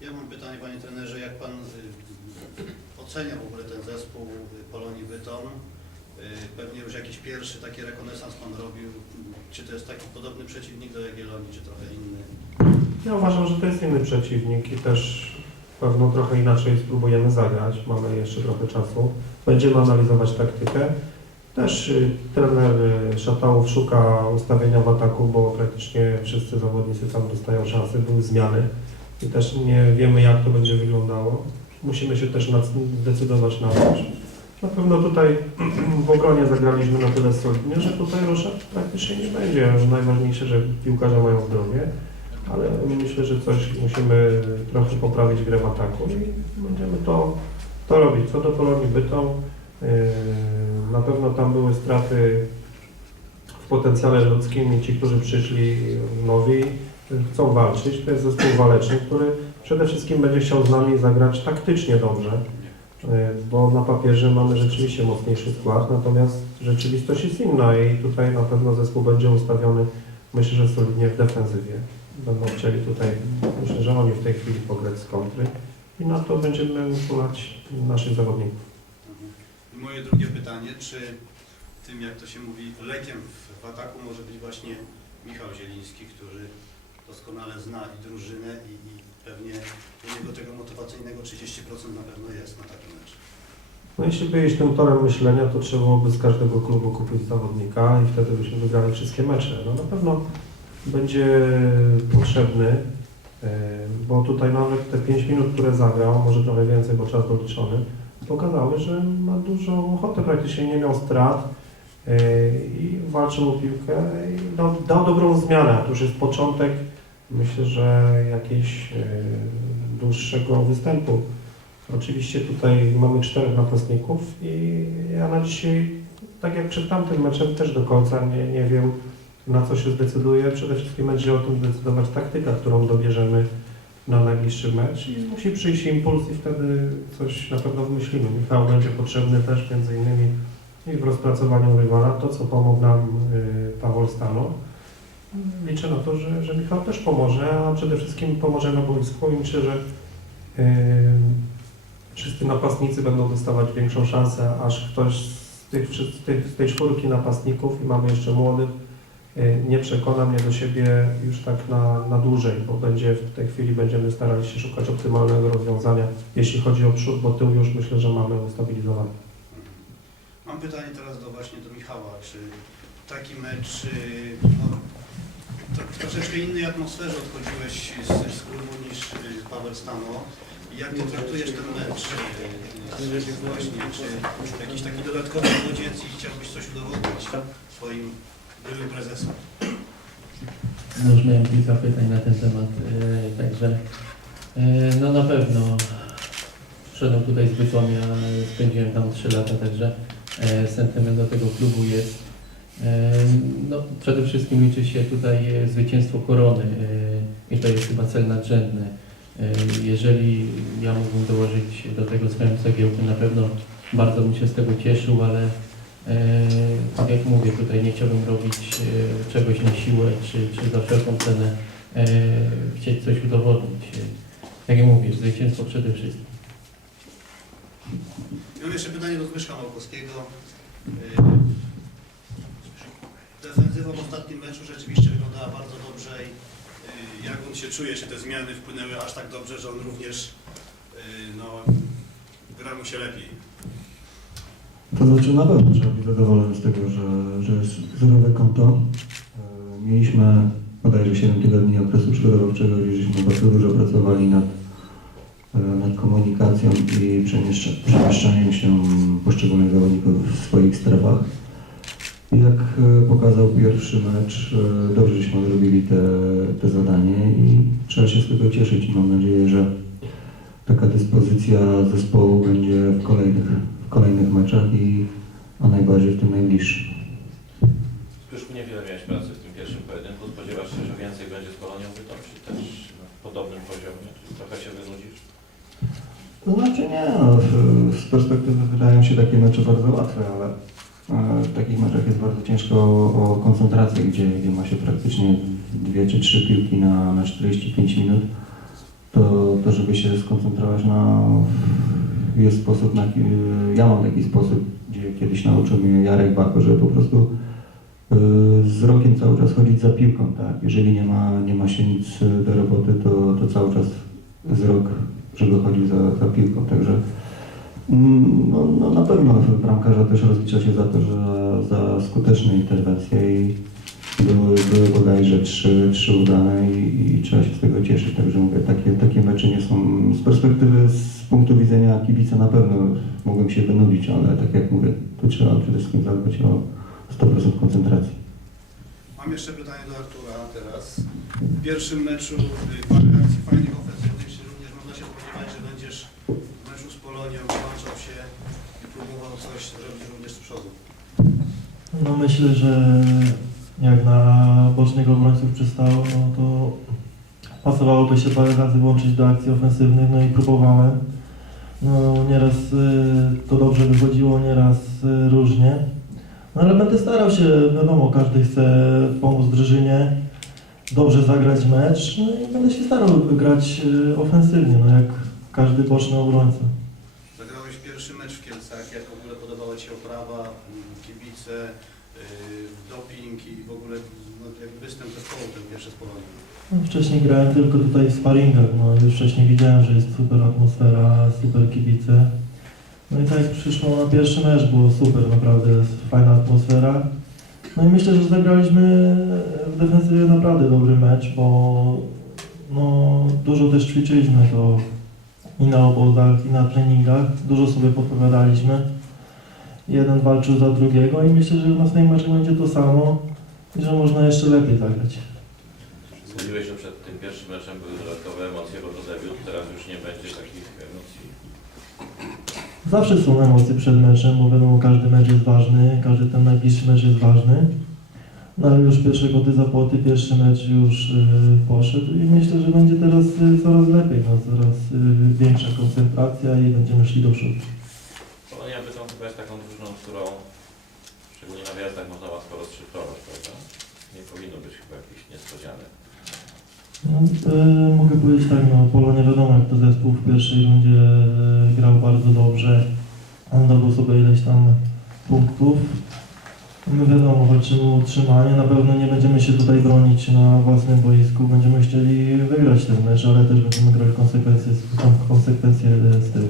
Ja mam pytanie, panie trenerze, jak pan y, ocenia w ogóle ten zespół Polonii Bytom? Y, Pewnie już jakiś pierwszy taki rekonesans pan robił. Czy to jest taki podobny przeciwnik do Jagiellonii, czy trochę inny? Ja uważam, że to jest inny przeciwnik i też pewno trochę inaczej spróbujemy zagrać. Mamy jeszcze trochę czasu. Będziemy analizować taktykę. Też y, trener Szatałów szuka ustawienia w ataku, bo praktycznie wszyscy zawodnicy tam dostają szansy, były zmiany i też nie wiemy jak to będzie wyglądało. Musimy się też zdecydować na mecz. Na pewno tutaj w obronie zagraliśmy na tyle solidnie, że tutaj ruszać praktycznie nie będzie. Najważniejsze, że piłkarze mają zdrowie ale myślę, że coś musimy trochę poprawić grę w ataku i będziemy to, to robić. Co do Polonii Bytom, yy, na pewno tam były straty w potencjale ludzkim i ci, którzy przyszli nowi, chcą walczyć. To jest zespół waleczny, który przede wszystkim będzie chciał z nami zagrać taktycznie dobrze, yy, bo na papierze mamy rzeczywiście mocniejszy skład, natomiast rzeczywistość jest inna i tutaj na pewno zespół będzie ustawiony, myślę, że solidnie w defensywie będą chcieli tutaj, myślę, że oni w tej chwili pograć z kontry i na to będziemy uczulać naszych zawodników. Moje drugie pytanie, czy tym, jak to się mówi, lekiem w ataku może być właśnie Michał Zieliński, który doskonale zna i drużynę i, i pewnie u niego tego motywacyjnego 30% na pewno jest na taki mecz. No jeśli by iść tym torem myślenia, to trzeba byłoby z każdego klubu kupić zawodnika i wtedy byśmy wygrali wszystkie mecze. No na pewno będzie potrzebny, e, bo tutaj nawet te 5 minut, które zagrał, może trochę więcej, bo czas doliczony, pokazały, że ma dużą ochotę, praktycznie nie miał strat e, i walczył o piłkę i dał, dał dobrą zmianę. To już jest początek, myślę, że jakiejś e, dłuższego występu. Oczywiście tutaj mamy czterech napastników i ja na dzisiaj, tak jak przed tamtym meczem, też do końca nie, nie wiem, na co się zdecyduje. Przede wszystkim będzie o tym decydować taktyka, którą dobierzemy na najbliższy mecz i musi przyjść impuls i wtedy coś na pewno wymyślimy. Michał będzie potrzebny też między innymi i w rozpracowaniu rywala, to co pomógł nam y, Paweł Stano. Liczę na to, że, że Michał też pomoże, a przede wszystkim pomoże na boisku i myślę, że y, wszyscy napastnicy będą dostawać większą szansę, aż ktoś z, tych, z, z tej czwórki napastników i mamy jeszcze młodych, y, nie przekona mnie do siebie już tak na, na dłużej, bo będzie w tej chwili będziemy starali się szukać optymalnego rozwiązania, jeśli chodzi o przód, bo tył już myślę, że mamy ustabilizowany. Mam pytanie teraz do właśnie do Michała, czy taki mecz, y, no, to w troszeczkę innej atmosferze odchodziłeś z, z klubu niż y, Paweł Stano. Jak ty traktujesz ten mecz? y, y, Właśnie, czy jakiś taki dodatkowy bodziec i chciałbyś coś udowodnić swoim byłym prezesom? Już miałem kilka pytań na ten temat, także no na pewno przyszedłem tutaj z Bytomia, spędziłem tam 3 lata, także e, sentyment do tego klubu jest. No przede wszystkim liczy się tutaj e, zwycięstwo korony e, i to jest chyba cel nadrzędny. Jeżeli ja mógłbym dołożyć do tego swoją cegiełkę, na pewno bardzo bym się z tego cieszył, ale jak mówię, tutaj nie chciałbym robić e, czegoś na siłę, czy, czy za wszelką cenę chcieć coś udowodnić. Tak jak mówię, zwycięstwo przede wszystkim. Mam jeszcze pytanie do Zbyszka Małkowskiego. W ostatnim meczu rzeczywiście wyglądała bardzo dobrze i y, jak on się czuje, czy te zmiany wpłynęły aż tak dobrze, że on również y, no, gra mu się lepiej. To znaczy na pewno trzeba być zadowolony z tego, że, że jest zerowe konto. E, Mieliśmy bodajże 7 tygodni okresu przygotowawczego, gdzie żeśmy bardzo dużo pracowali nad, e, nad komunikacją i przemieszcza, przemieszczaniem się poszczególnych zawodników w swoich strefach. Jak e, pokazał pierwszy mecz, e, dobrze żeśmy zrobili te, te zadanie i trzeba się z tego cieszyć. Mam nadzieję, że taka dyspozycja zespołu będzie w kolejnych, w kolejnych meczach i a najbardziej w tym najbliższym. Zbyszku, niewiele miałeś pracy w tym pierwszym pojedynku. Spodziewasz się, że więcej będzie z Polonią Bytom, czy też na podobnym poziomie? Czy trochę się wynudzisz? To znaczy nie, no, z perspektywy wydają się takie mecze bardzo łatwe, ale w takich meczach jest bardzo ciężko o, koncentrację, gdzie, gdzie ma się praktycznie dwie czy trzy piłki na, na 45 minut, to, to żeby się można, jest sposób, na, ja mam taki sposób, gdzie kiedyś nauczył mnie Jarek Bako, że po prostu y, z rokiem cały czas chodzić za piłką, tak. Jeżeli nie ma, nie ma się nic do roboty, to, to cały czas wzrok, żeby chodził za, za piłką, także mm, no, no pewno bramkarza też rozlicza się za to, że za skuteczne interwencje i były, były bodajże trzy, trzy udane i, i trzeba się z tego cieszyć, także mówię, takie, takie mecze nie są, z perspektywy, z punktu widzenia kibica na pewno mogłem się wynudzić, ale tak jak mówię, tu trzeba przede wszystkim zadbać o 100% koncentracji. Mam jeszcze pytanie do Artura teraz. W pierwszym meczu y, parę akcji fajnych ofensywnych, czy również można się spodziewać, że będziesz w meczu z Polonią włączał się i próbował coś zrobić również z przodu? No myślę, że jak na bocznych obrońców przystało, no to pasowałoby się parę razy włączyć do akcji ofensywnych, no i próbowałem. No nieraz y, to dobrze wychodziło, nieraz y, różnie. No ale będę starał się, wiadomo, każdy chce pomóc drużynie, dobrze zagrać mecz, no i będę się starał grać y, ofensywnie, no jak każdy boczny obrońca. Zagrałeś pierwszy mecz w Kielcach, jak w ogóle podobała Ci się oprawa, mm, kibice, y, doping i w ogóle no, jak występ zespołu ten pierwszy z Polonią? No, Wcześniej grałem tylko tutaj w sparingach, no już wcześniej widziałem, że jest super atmosfera, super kibice. No i tak jak przyszło na pierwszy mecz, było super, naprawdę fajna atmosfera. No i myślę, że zagraliśmy w defensywie naprawdę dobry mecz, bo no, dużo też ćwiczyliśmy to i na obozach, i na treningach. Dużo sobie podpowiadaliśmy. Jeden walczył za drugiego i myślę, że w następnym meczu będzie to samo i że można jeszcze lepiej zagrać. Mówiłeś, że przed tym pierwszym meczem były dodatkowe emocje, bo to debiut, teraz już nie będzie takich emocji. Zawsze są emocje przed meczem, bo wiadomo, każdy mecz jest ważny, każdy ten najbliższy mecz jest ważny. No ale już pierwsze koty za płoty, pierwszy mecz już y, poszedł i myślę, że będzie teraz y, coraz lepiej, no, coraz y, większa koncentracja i będziemy szli do przodu. Polonia Bytom chyba jest taką drużyną, którą szczególnie na wjazdach można łatwo rozszyfrować, prawda? Nie powinno być chyba jakichś niespodzianek. No, y, mogę powiedzieć tak, no Polonia wiadomo, jak to zespół w pierwszej rundzie y, grał bardzo dobrze, on zdobył sobie ileś tam punktów. My wiadomo, walczymy o utrzymanie, na pewno nie będziemy się tutaj bronić na własnym boisku, będziemy chcieli wygrać ten mecz, ale też będziemy grać konsekwencje, konsekwencje z tyłu.